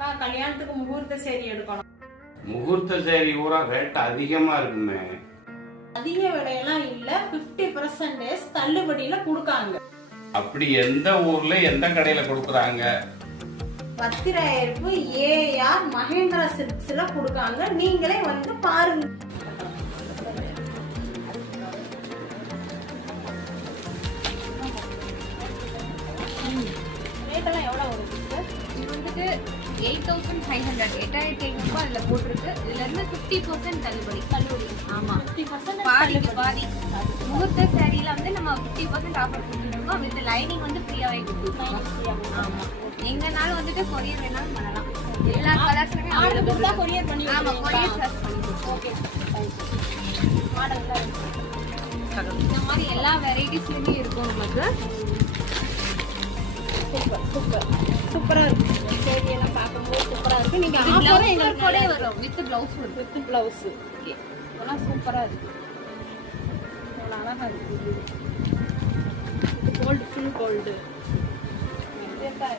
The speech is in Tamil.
கல்யாணத்துக்கு முகூர்த்த சேரி எடுக்கணும். முகூர்த்த சேரி பூரா ரேட் அதிகமா இருக்குமே. அதிக விலையெல்லாம் இல்ல, 50% தள்ளுபடியில கொடுக்காங்க. அப்படி எந்த ஊர்ல எந்த கடையில கொடுக்குறாங்க? பத்திராயிருப்பு AR மகேந்திரா சில்க்ஸ்ல கொடுக்காங்க. நீங்களே வந்து பாருங்க. ரேட்டெல்லாம் எவ்வளவு வரும்? இது வந்துட்டு 8500 8500 அதுல போட்டிருக்கு. இதுல இருந்து 50% தள்ளுபடி. ஆமா, 50% பாதிக்கு பாதி. முகூர்த்த சாரியில வந்து நம்ம 50% ஆஃபர் கொடுத்துருக்கோம். வித் லைனிங் வந்து ஃப்ரீயாவே கொடுத்துருக்கோம். ஆமா, எங்கனாலும் வந்துட்டு கொரியர் வேணாலும் பண்ணலாம். எல்லா கலர்ஸ்லயுமே ஆர்டர் கொடுத்தா கொரியர் பண்ணி. ஆமா, கொரியர் சார்ஜ் பண்ணிடுவோம். ஓகே. மாடல்லாம் இந்த மாதிரி எல்லா வெரைட்டிஸ்லயுமே இருக்கும் நமக்கு. சூப்பரா இருக்கு. சேரி எல்லாம் பார்க்கும்போது சூப்பரா இருக்கு. நீங்க ஆஃபர் எங்களுக்கு கூட வரும் வித் ப்ளவுஸ் வரும். With blouse. இதெல்லாம் சூப்பரா இருக்கு. இவ்வளவு அழகா இருக்கு. Gold, full gold.